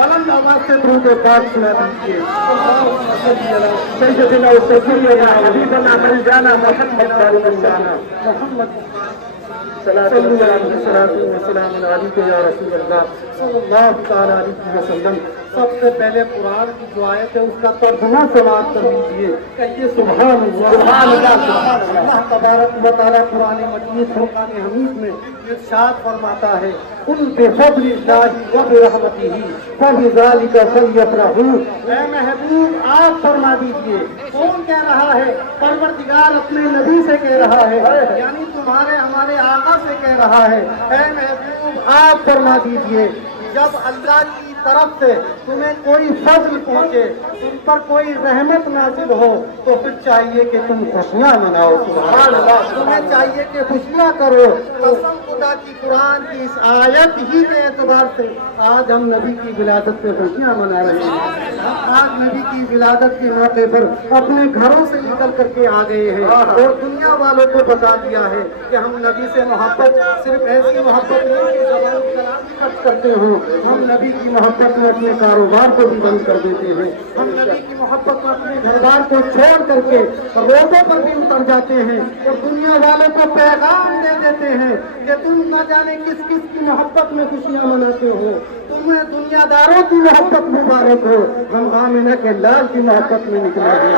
بلند آواز سے درود پاک سنا دیجیے. سیدنا و سیدنا حبیبنا مولانا محمد محمد صلی وسلم علیہ یا رسول اللہ صلی اللہ تعالی علیہ وسلم. سب سے پہلے قرآن کی جو آیت ہے اس کا ترجمہ سماعت کر لیجیے. کہیے سبحان اللہ. سبحان اللہ. اللہ تبارک و تعالی قرآن مجید فرقان حمید میں ارشاد فرماتا ہے قل بفضل اللہ وبرحمتہ فبذلک فلیفرحوا. اے محبوب آپ فرما دیجیے. کون کہہ رہا ہے؟ پروردگار اپنے نبی سے کہہ رہا ہے, یعنی تمہارے ہمارے آقا سے کہہ رہا ہے. اے محبوب آپ فرما دیجیے جب اللہ کی طرف سے تمہیں کوئی فضل پہنچے, تم پر کوئی رحمت نازل ہو, تو پھر چاہیے کہ تم خوشیاں مناؤ. سبحان اللہ. تمہیں چاہیے کہ خوشیاں کرو. قسم خدا کی قرآن کی اس آیت ہی کے اعتبار سے آج ہم نبی کی ولادت پہ خوشیاں منا رہے ہیں. ہم آج نبی کی ولادت کے موقع پر اپنے گھروں سے نکل کر کے آ گئے ہیں اور دنیا والوں کو بتا دیا ہے کہ ہم نبی سے محبت صرف ایسی محبت نہیں کہ زبان کلام خرچ کرتے ہوں. ہم نبی کی محبت میں اپنے کاروبار کو بھی بند کر دیتے ہیں. ہم نبی کی محبت میں اپنے گھر بار کو چھوڑ کر کے روڈوں پر بھی اتر جاتے ہیں اور دنیا والوں کو پیغام دے دیتے ہیں کہ تم نہ جانے کس کس کی محبت میں خوشیاں مناتے ہو. تمہیں دنیا داروں کی محبت مبارک ہو. ہم آمنہ کے لال کی محبت میں نکلے ہیں.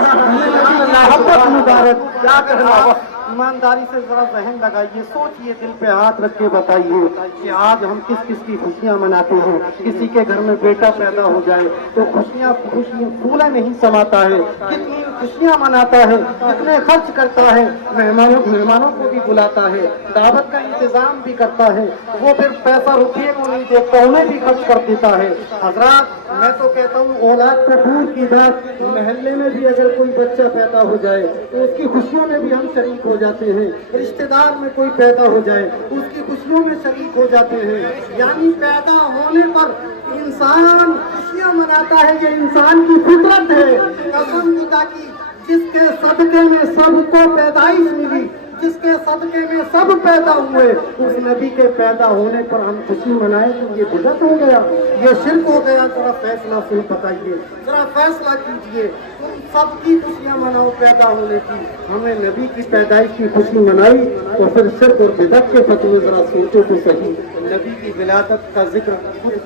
محبت مبارک. کیا کہنا. ایمانداری سے ذرا ذہن لگائیے, سوچئے, دل پہ ہاتھ رکھ کے بتائیے کہ آج ہم کس کس کی خوشیاں مناتے ہیں. کسی کے گھر میں بیٹا پیدا ہو جائے تو خوشیاں پھولے نہیں سماتا ہے, کتنی خوشیاں مناتا ہے, کتنے خرچ کرتا ہے, مہمانوں کو بھی بلاتا ہے, دعوت کا انتظام بھی کرتا ہے. وہ پھر پیسہ روپیے کو نہیں دیکھتا, انہیں بھی خرچ کر دیتا ہے. حضرات میں تو کہتا ہوں اولاد کو دور کی بات, محلے میں بھی اگر کوئی بچہ پیدا ہو جائے تو اس کی خوشیوں میں بھی ہم شریک ہو جاتے ہیں. رشتہ دار میں کوئی پیدا ہو جائے اس کی خوشیوں میں شریک ہو جاتے ہیں. یعنی پیدا ہونے پر انسان خوشیاں مناتا ہے. یہ انسان کی فطرت ہے. قسم خدا کی جس کے صدقے میں سب کو پیدائش ملی, جس کے صدقے میں سب پیدا ہوئے, اس نبی کے پیدا ہونے پر ہم خوشی منائیں تو یہ بدعت ہو گیا, یہ شرک ہو گیا. ذرا فیصلہ سن بتائیے, ذرا فیصلہ کیجئے. تم سب کی خوشیاں مناؤ پیدا ہونے کی, ہمیں نبی کی پیدائش کی خوشی منائی تو پھر شرک اور بدعت کے فتوے ذرا سوچو تو صحیح. نبی کی ولادت کا ذکر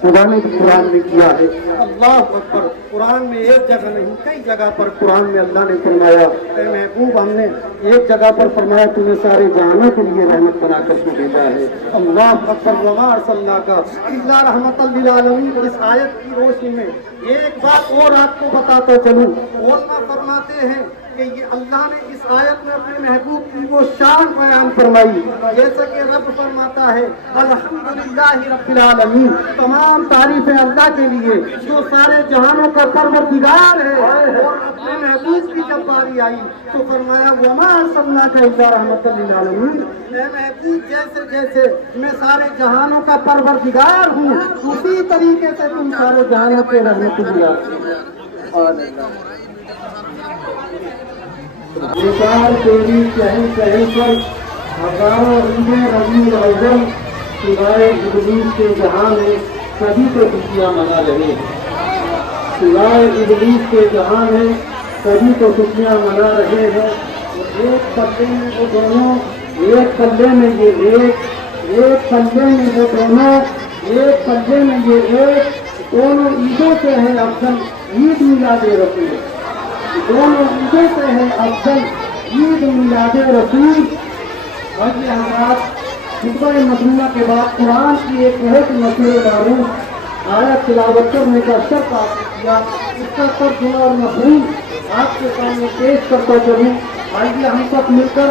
خدا نے قرآن میں کیا ہے. اللہ اکبر. قرآن میں ایک جگہ نہیں کئی جگہ پر قرآن میں اللہ نے فرمایا اے محبوب ہم نے ایک جگہ پر فرمایا تمہیں سارے جہانوں کے لیے رحمت بنا کر کے بھیجا ہے. اللہ اکبر. وما ارسلناک الا رحمۃ للعالمین. اس آیت کی روشنی میں ایک بات اور آپ کو بتاتا چلوں. علماء فرماتے ہیں کہ یہ اللہ نے اس آیت میں اپنے محبوب کی وہ شان بیان فرمائی جیسا کہ رب فرماتا ہے الحمدللہ رب العالمین. تمام تعریفیں اللہ کے لیے جو سارے جہانوں کا پروردگار ہے. اور اپنے محبوب کی جب باری آئی تو فرمایا وما ارسلناک الا رحمۃ للعالمین. اے محبوب جیسے جیسے میں سارے جہانوں کا پروردگار ہوں اسی طریقے سے تم سارے جہانوں کے رحمت اللہ. مثال تیری کہیں کہیں پر ہزاروں عیدیں ربیع الاول سوائے ابلیس کے جہاں میں سبھی تو خوشیاں منا رہے ہیں. سوائے ابلیس کے جہاں میں سبھی تو خوشیاں منا رہے ہیں. ایک پلے میں وہ دونوں, ایک پلے میں یہ ایک پلے میں وہ دونوں, ایک پلے میں یہ ایک. دونوں عیدوں سے ہے افضل عید میلاد رسول. دونوں عیدوں سے ہے افضل عید میلاد رسول. اور یہ حضرات خطبہ مدینہ کے بعد قرآن کی ایک بہت مشہور معروف آیت تلاوت کرنے کا شرط آپ نے کیا. اس کا ترجمہ اور مفہوم آپ کے سامنے پیش کرتا چلوں. آئیے ہم سب مل کر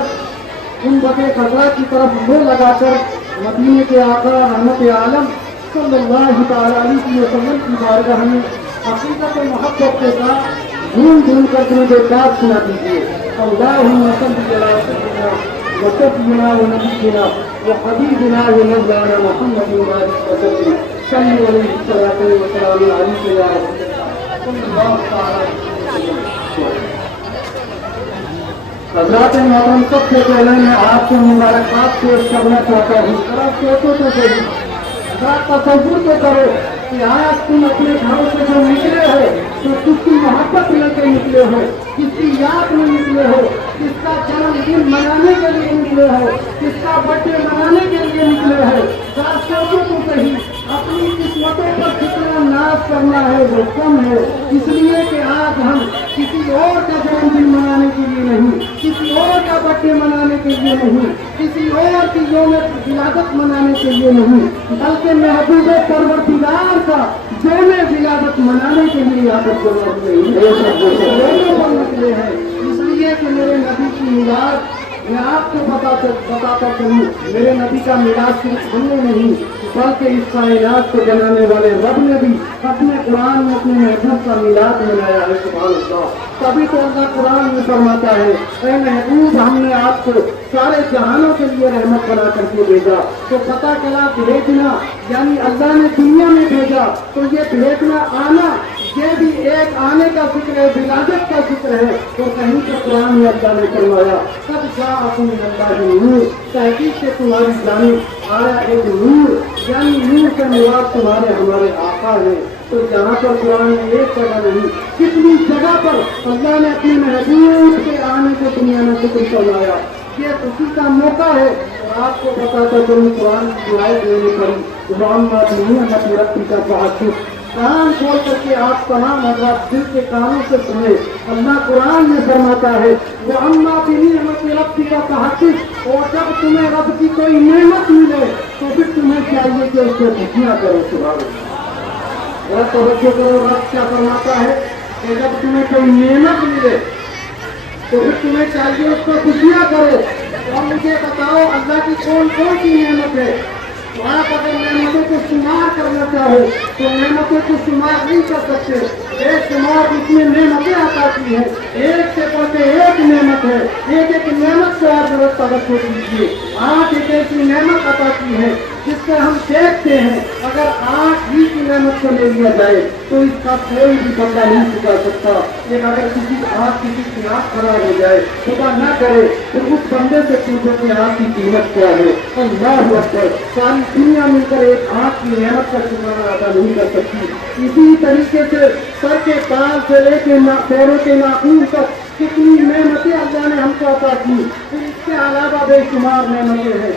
ان بڑے خزاں کی طرف منہ لگا کر مدینے کے آقا رحمت عالم صلی اللہ تعالی علیہ وسلم کی بارگاہ میں عقیدت و محبت کے ساتھ جھوم جھوم کر درود پاک سنا دیجیے. اللہم صلی علی سیدنا و سیدنا و نبینا و حبیبنا و مولانا محمد وسلم. صلی علیہ وسلم علیہ یا رسول اللہ تعالی. حضرات محترم سب سے پہلے میں آپ کو مبارکباد پیش کرنا چاہتا ہوں. ذرا سوچو تو صحیح ذرا تصور تو کرو کہ آج تم اپنے گھروں سے جو نکلے ہو تو کس کی محبت لے کے نکلے ہو، کس کی یاد میں نکلے ہو، کس کا جنم دن منانے کے لیے نکلے ہو، کس کا برتھ ڈے منانے کے لیے نکلے ہو۔ ذرا سوچو تو صحیح، اپنی قسمتوں پر کتنا ناز کرنا ہے وہ کم ہے، اس لیے کہ آج ہم کسی اور کا جنم دن منانے کے لیے نہیں، کسی اور کا برتھ ڈے منانے کے لیے نہیں، کسی اور کی یوم ولادت منانے کے لیے نہیں، بلکہ محبوب پروردگار کا یوم ولادت منانے کے لیے آپ کو نکلے ہیں۔ اس لیے کہ میرے نبی کی میلاد میں آپ کو بتاتا چلوں، میرے نبی کا میلاد صرف ہم نے نہیں بلکہ اس کائنات کو بنانے والے رب نے بھی اپنے قرآن میں اپنے محبوب کا میلاد منایا ہے۔ سبحان اللہ۔ تبھی تو اللہ قرآن میں فرماتا ہے اے محبوب ہم نے آپ کو سارے جہانوں کے لیے رحمت بنا کر کے بھیجا۔ تو پتہ چلا بھیجنا یعنی اللہ نے دنیا میں بھیجا، تو یہ بھیجنا آنا یہ بھی ایک آنے کا ذکر ہے، ولادت کا ذکر ہے۔ اور کہیں تو قرآن میں اللہ نے فرمایا قد جاءکم من اللہ نور، تحقیق سے تمہاری جانب آیا ایک نور، یعنی نور سے مراد تمہارے ہمارے آقا ہیں۔ تو جہاں پر قرآن میں ایک جگہ نہیں کتنی جگہ پر اللہ نے اپنے محبوب کے آنے کو دنیا میں ذکر فرمایا۔ یہ خوشی کا موقع ہے اور آپ کو بتاتا چلوں قرآن کی آیت لینے پڑی محمد نعمت ربی کا تحقق، کان کھول کر کے آپ تمام حضرات دل کے کانوں سے سنیں۔ اللہ قرآن میں فرماتا ہے وَأَمَّا بِنِعْمَتِ رَبِّكَ فَحَدِّثْ، اور جب تمہیں رب کی کوئی نعمت ملے تو پھر تمہیں چاہیے کہ اس سے خوشیاں کرو۔ سبحان اللہ۔ ذرا توجہ کرو، رب کیا فرماتا ہے کہ جب تمہیں کوئی نعمت ملے تو پھر تمہیں چاہیے اس کو خوشیاں کرو۔ اور مجھے بتاؤ اللہ کی کون کون سی نعمت ہے؟ تو آپ اگر نعمتوں کو شمار کرنا چاہو تو نعمتوں کو شمار نہیں کر سکتے، ایک شمار اس میں نعمتیں عطا کی ہیں، ایک سے بڑھ کے ایک نعمت ہے، ایک ایک نعمت سے آپ ضرورت توجہ کیجیے۔ آنکھ ایک ایسی نعمت عطا کی ہے جس سے ہم دیکھتے ہیں، اگر آنکھ ہی کی نعمت کو لے لیا جائے تو اس کا کوئی بھی بندہ نہیں چکا سکتا۔ لیکن اگر کسی کی آنکھ خراب ہو جائے، خدا نہ کرے، تو اس بندے سے پوچھو کہ آنکھ کی قیمت کیا ہے۔ اللہ اکبر۔ ساری دنیا مل کر ایک آنکھ کی نعمت کا شکرانہ ادا نہیں کر سکتی۔ اسی طریقے سے سر کے تال سے لے کے پیروں کے ناخن تک کتنی نعمتیں اللہ نے ہم کو عطا کی، پھر اس کے علاوہ بے شمار نعمتیں ہیں۔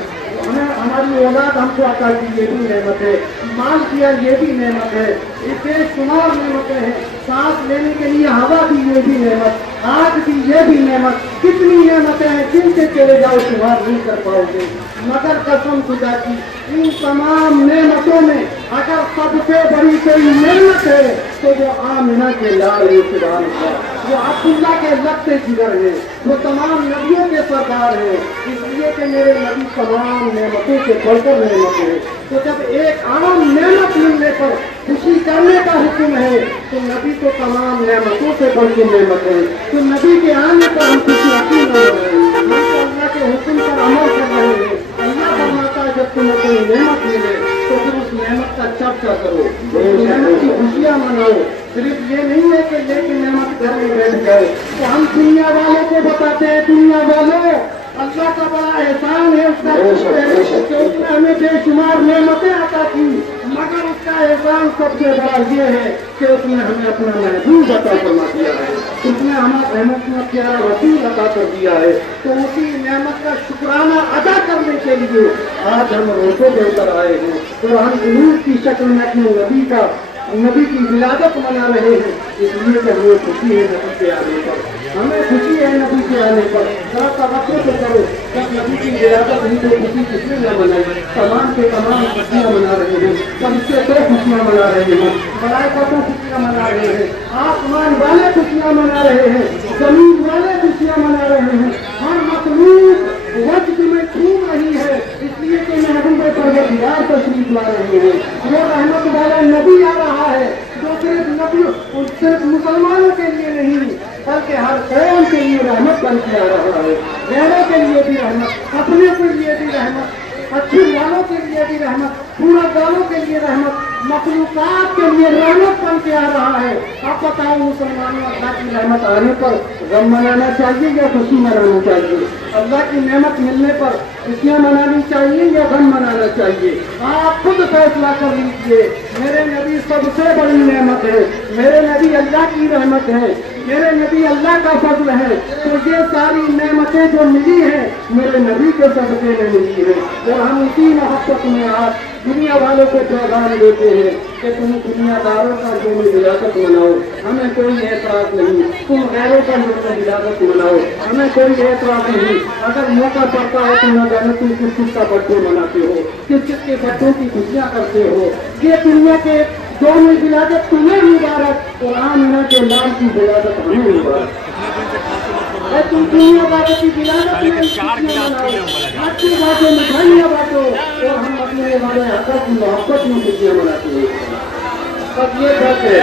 ہماری اولاد ہم کو عطا کی، یہ بھی نعمت ہے، مال کیا یہ بھی نعمت ہے، بے شمار نعمتیں ہیں، سانس لینے کے لیے ہوا بھی یہ بھی نعمت، آگ بھی یہ بھی نعمت، کتنی نعمتیں ہیں جن سے چلے جاؤ شمار نہیں کر پاؤ گے۔ مگر قسم خدا کی ان تمام نعمتوں میں اگر سب سے بڑی کوئی نعمت ہے تو وہ آمنہ کے لال ہے۔ سبحان اللہ۔ وہ عبداللہ کے لگتے جگر ہے، وہ تمام نبیوں کے سردار ہیں، اس لیے کہ میرے نبی تمام نعمتوں سے بڑھ کر نعمت ہے۔ تو جب ایک عام نعمت ملنے پر خوشی کرنے کا حکم ہے تو نبی کو تمام نعمتوں سے بڑھ کے نعمت ہے۔ تو نبی کے آنے پر ہم خوشی نہ رہے، ہم تو اللہ کے حکم پر عمل کر رہے ہیں۔ اللہ فرماتا ہے جب تمہیں کوئی نعمت ملے تو پھر اس نعمت کا چرچا کرو، اس نعمت کی خوشیاں مناؤ۔ صرف یہ نہیں ہے کہ لے کے نعمت گھر میں بیٹھ گئے تو ہم دنیا والوں کو بتاتے ہیں دنیا والوں اللہ کا بڑا احسان ہے اس کا کہ اس نے ہمیں بے شمار نعمتیں عطا کی، مگر اس کا احسان سب سے بڑا یہ ہے کہ اس نے ہمیں اپنا محبوب عطا فرما دیا ہے، اس نے ہمیں اپنا پیارا رسول عطا کر دیا ہے۔ تو اسی نعمت کا شکرانہ ادا کرنے کے لیے آج ہم روزوں دے کر آئے ہیں اور ہم نور کی شکل میں اپنے نبی کی ولادت منا رہے ہیں، اس لیے کہ ہمیں خوشی ہے نبی کے آنے پر، ہمیں خوشی ہے نبی کے آنے پر۔ ذرا توجہ تو کرو، جب نبی کی ولادت ہوئی تو خوشی کس نے نہ منائی؟ تمام کے تمام خوشیاں منا رہے ہیں، سب سے تو خوشیاں منا رہے ہیں، ملائکتوں خوشیاں منا رہے ہیں، آسمان والے خوشیاں منا رہے ہیں، زمین والے خوشیاں منا رہے ہیں، ہر مخلوق وجد میں جھوم رہی ہے، اس لیے کہ محبوب پروردگار تشریف لا رہے ہیں۔ وہ رحمت والا نبی آ رہا ہے جو صرف مسلمانوں کے لیے نہیں بلکہ ہر قوم کے لیے رحمت بن کے آ رہا ہے، غیروں کے لیے بھی رحمت، اپنے کے لیے بھی رحمت، اچھی والوں کے لیے بھی رحمت، پورا والوں کے لیے رحمت، مخلوقات کے لیے رحمت بن کے آ رہا ہے. اب بتاؤ مسلمانوں، اللہ کی رحمت آنے پر غم منانا چاہیے یا خوشی منانا چاہیے؟ اللہ کی نعمت ملنے پر خوشیاں منانی چاہیے یا غم منانا چاہیے؟ آپ خود فیصلہ کر لیجیے. میرے نبی سب سے بڑی نعمت ہے، میرے نبی اللہ کی رحمت ہے، میرے نبی اللہ کا فضل ہے. تو یہ ساری نعمتیں جو ملی ہیں میرے نبی کے صدقے میں ملی ہیں، اور ہم اسی محبت میں آج دنیا والوں کو پیغام دیتے ہیں کہ تم دنیا داروں کا یوم ولادت مناؤ، ہمیں کوئی اعتراض نہیں. تم غیروں کا یوم ولادت مناؤ، ہمیں کوئی اعتراض نہیں. اگر موقع پڑتا ہے تو نہ جانے تم کس کس کا برتھ ڈے مناتے ہو، کس کس کے بچوں کی خوشیاں کرتے ہو. یہ دنیا کے یوم ولادت تمہیں مبارک اور آمنہ کے لال کی ولادت ہمیں مبارک. تم دنیا والوں کی ولادت میں خوشیاں مناؤ، اچھی باتیں مٹھائیاں بانٹو، اور ہم اپنے والے حقیقت کی محبت میں خوشیاں مناتے ہیں. بس یہ فرق ہے.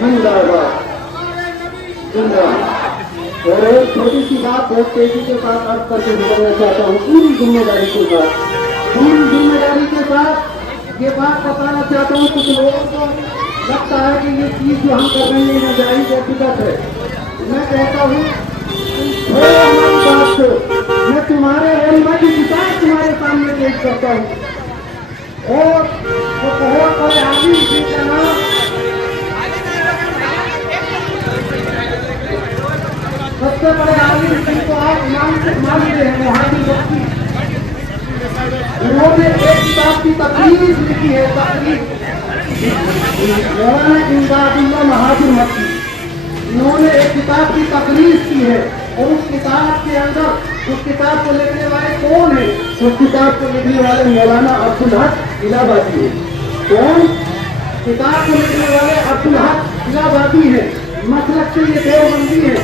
زندہ باد، زندہ. اور ایک چھوٹی سی بات بہت تیزی کے ساتھ عرض کر کے گزرنا چاہتا ہوں، پوری ذمہ داری کے ساتھ، پوری ذمہ داری کے ساتھ یہ بات بتانا چاہتا ہوں. کچھ لوگوں کو لگتا ہے کہ یہ چیز جو ہم کر رہے ہیں ناجائز ہے، بدعت ہے. میں کہتا ہوں ہماری بات کو، میں تمہارے علماء کی کتاب تمہارے سامنے پیش کرتا ہوں، اور وہ بہت بڑے عالم جن کا نام سب سے بڑے عالم جن کو آپ نام سے مانتے ہیں، وہابی بخشی، انہوں نے ایک کتاب کی تقریر لکھی ہے. تقریر مولانا امداد اللہ مہاجر مکی، انہوں نے ایک کتاب کی تقریر کی ہے. اور اس کتاب کے اندر اس کتاب کو لکھنے والے کون ہیں؟ اس کتاب کو لکھنے والے مولانا عبدالحق الہ آبادی ہیں. کون؟ کتاب کو لکھنے والے عبدالحق الہ آبادی ہیں. مسلک سے یہ دیوبندی ہیں،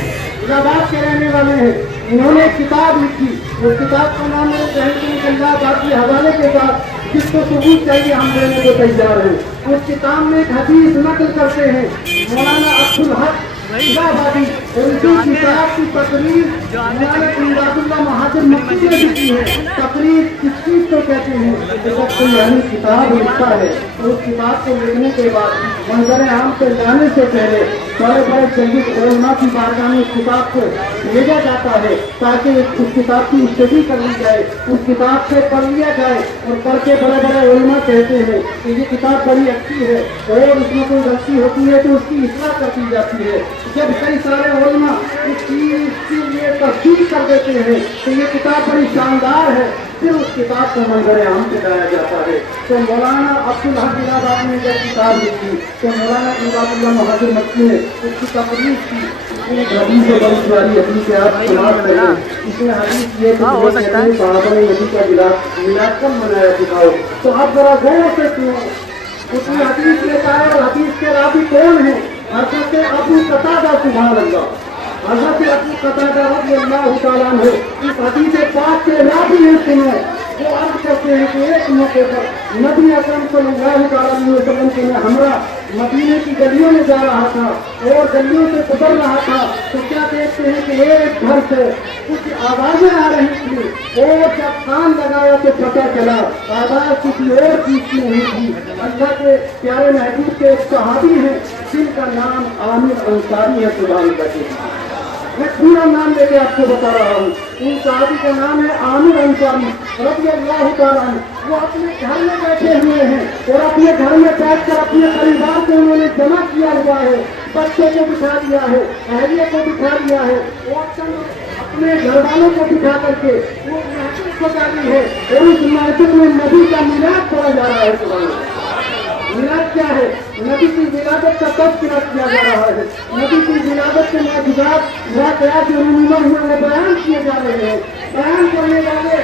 الہ آباد کے رہنے والے ہیں. انہوں نے ایک کتاب لکھی، اس کتاب کا نام ہے تحقیق اللہ آباد کے حوالے کے ساتھ، جس کو ثبوت چاہیے ہم دینے کو تیار ہیں. اس کتاب میں ایک حدیث نقل کرتے ہیں مولانا عبدالحق الہ آبادی، اور اسی کتاب کی تقریر مولانا امداد اللہ مہاجر مکی نے لکھی ہے. تقریر کس چیز کو کہتے ہیں؟ جب کوئی یعنی کتاب لکھتا ہے تو اس کتاب کو لکھنے کے بعد منظر عام سے جانے سے پہلے بڑے بڑے سید علماء کی بارگاہ میں اس کتاب کو بھیجا جاتا ہے تاکہ اس کتاب کی اسٹڈی کر لی جائے، اس کتاب سے پڑھ لیا جائے. اور پڑھ کے بڑے بڑے علماء کہتے ہیں کہ یہ کتاب بڑی اچھی ہے، اور اس میں کوئی غلطی ہوتی ہے تو اس کی اصلاح کر دی جاتی ہے. جب کئی سارے علماء اس چیز کے لیے تصدیق کر دیتے ہیں کہ یہ کتاب بڑی شاندار ہے، پھر اس کتاب کو منظر عام دکھایا جاتا ہے. تو مولانا عبدالحق الہ آبادی نے جب کتاب لکھی تو مولانا امداد اللہ مہاجر مکی نے اس کی تقریر کی. ایک حدیث ہے بڑی پیاری حدیث ہے، آپ سماعت کریں. اس میں حدیث یہ کہ صحابہ نے نبی کا میلاد کب منایا دکھاؤ. تو آپ ذرا غور سے سنو، اس میں حدیث لکھا ہے اور حدیث کے راوی کون ہیں؟ حضرت ابو قتادہ، سبحان اللہ، حضرت ابو قتادہ رضی اللہ تعالیٰ عنہ اس حدیث پاک کے راوی ہیں. سنو، وہ عرض کرتے ہیں کہ ایک موقع پر نبی اکرم صلی اللہ تعالیٰ علیہ وسلم کے ہمراہ مدینے کی گلیوں میں جا رہا تھا اور گلیوں سے گزر رہا تھا تو کیا دیکھتے ہیں کہ ایک گھر سے کچھ آوازیں آ رہی تھی، اور جب کان لگایا تو پتہ چلا آواز کسی اور چیز کی نہیں تھی. اللہ کے پیارے محبوب کے ایک صحابی ہیں جن کا نام عامر انصاری ہے. سبحان اللہ، میں پورا نام لے کے آپ کو بتا رہا ہوں. ان صحابی کا نام ہے عامر انصاری رضی اللہ تعالیٰ عنہ. وہ اپنے گھر میں بیٹھے ہوئے ہیں اور اپنے گھر میں بیٹھ کر اپنے پریوار کو انہوں نے جمع کیا ہوا ہے. بچے کو بٹھا دیا ہے، اہلیہ کو بٹھا دیا ہے، اور اپنے گھر والوں کو بٹھا کر کے وہ محفل سجا دی ہے، اور اس محفل میں نبی کا میلاد پڑھا جا رہا ہے. سبحان اللہ. میلاد کیا ہے؟ نبی کی ولادت کا تذکرہ کیا جا رہا ہے. نبی کی ولادت کے معجزات واقعات جو رونما ہوئے وہ بیان کیے جا رہے ہیں. بیان کرنے والے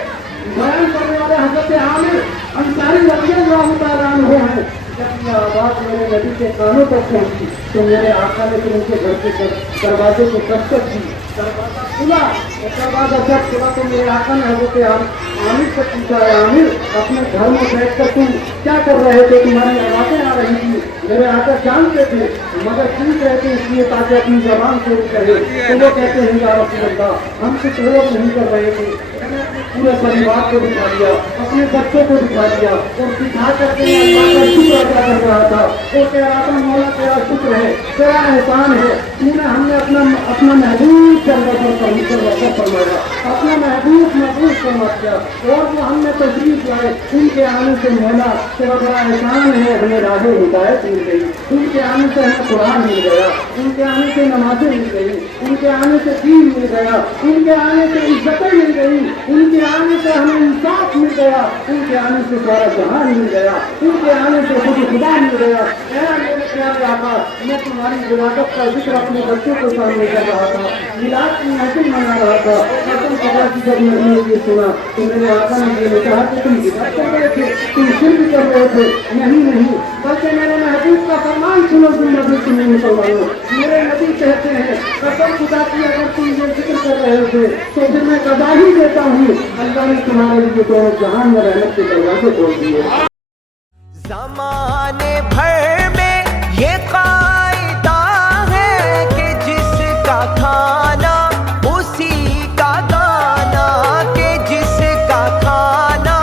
حضرت عامر انصاری رضی اللہ تعالیٰ عنہ ہیں. جب یہ آواز میرے نبی کے کانوں پر پہنچی تو میرے آقا نے پھر ان کے گھر کے دروازے کو دستک دی، دروازہ کھلا، دروازہ جب کھلا تو میرے آقا نے حضرت عامر سے پوچھا، عامر اپنے گھر میں بیٹھ کر تم کیا کر رہے تھے؟ تمہاری آوازیں آ رہی تھی۔ میرے آقا جانتے تھے مگر پوچھ رہے تھے اس لیے تاکہ اپنی زبان سے کہے تو وہ کہتے ہیں یا رسول اللہ ہم کچھ اور نہیں کر رہے تھے، پورے پریوار کو دکھا دیا، اپنے بچوں کو دکھا دیا اور دکھا کر کے اللہ کا شکر ادا کر رہا تھا۔ وہ کہہ رہا تھا مولا تیرا شکر ہے، تیرا احسان ہے، ہم نے اپنا محبوب فرمایا، اپنا محبوب فرما کیا اور وہ ہم نے تشریف لائے ان کے آنے سے مولا تیرا بڑا احسان ہے، ہمیں راہ ہدایت مل گئی، ان کے آنے سے ہمیں قرآن مل گیا، ان کے آنے سے نمازیں مل گئی، ان کے آنے سے دین مل گیا، ان کے آنے سے عزتیں مل گئی، ان کے آنے سے ہمیں انصاف مل گیا، ان کے آنے سے سارا جہان مل گیا، ان کے آنے سے خود خدا مل گیا۔ اے میرے پیارے آقا، میں تمہاری ولادت کا ذکر اپنے بچوں کے سامنے کر رہا تھا، میلاد کی محفل منا رہا تھا، قسم خدا کی جب میں نے یہ سنا تو میرے آقا نے یہ کہا کہ تم بدعت کر رہے تھے، تم شرک کر رہے تھے، نہیں بلکہ میرے محبوب کا فرمان سنو، تم نبی کی نہیں مسلمانوں۔ میرے نبی کہتے ہیں قسم خدا کی اگر تم یہ ذکر کر رہے تھے تو پھر میں گواہی دیتا ہوں اللہ نے تمہارے لیے دونوں جہان میں رحمت کے دروازے کھول دیے۔ زمانے بھر میں یہ قاعدہ ہے کہ جس کا کھانا اسی کا گانا، کہ جس کا کھانا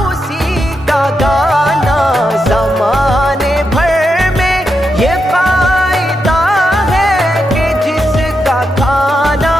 اسی کا گانا۔ زمانے بھر میں یہ قاعدہ ہے کہ جس کا کھانا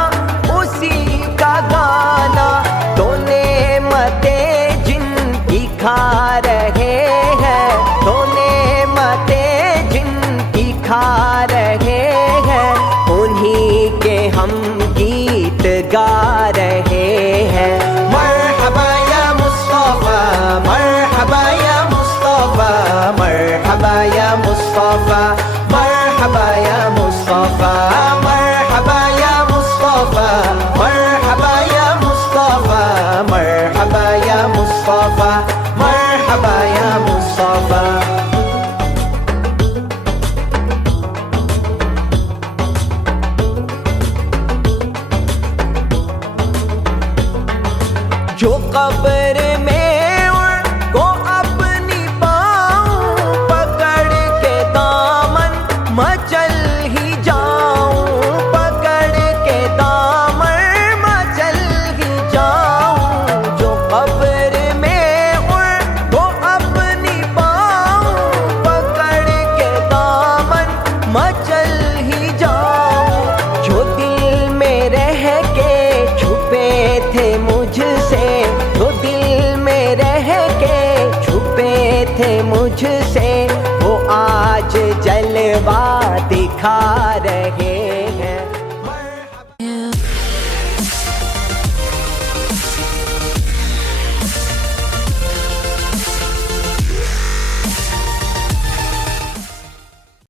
اسی کا گانا۔ تو نعمتیں جن کی کھا رہے ہیں، تو نعمتیں جن کی کھا رہے ہیں، انہی کے ہم گیت گا رہے ہیں۔ مرحبا یا مصطفیٰ، مرحبا یا مصطفیٰ، مرحبا یا مصطفیٰ، مرحبا یا مصطفیٰ، مرحبا یا مصطفیٰ، مرحبا یا مصطفیٰ، مرحبا یا مصطفیٰ، مرحبا یا مصطفیٰ۔ جو قبر میں ان کو اپنی پاؤں پکڑ کے دامن مچل ہی جاؤں، پکڑ کے دامن مچل ہی جاؤں۔ جو قبر میں ان کو اپنی پاؤں پکڑ کے دامن مچل ہی جاؤں۔ جو دل میں رہ کے چھپے تھے مجھ سے، جو دل میں رہ کے چھپے تھے مجھ سے، وہ آج جلوہ دکھا رہے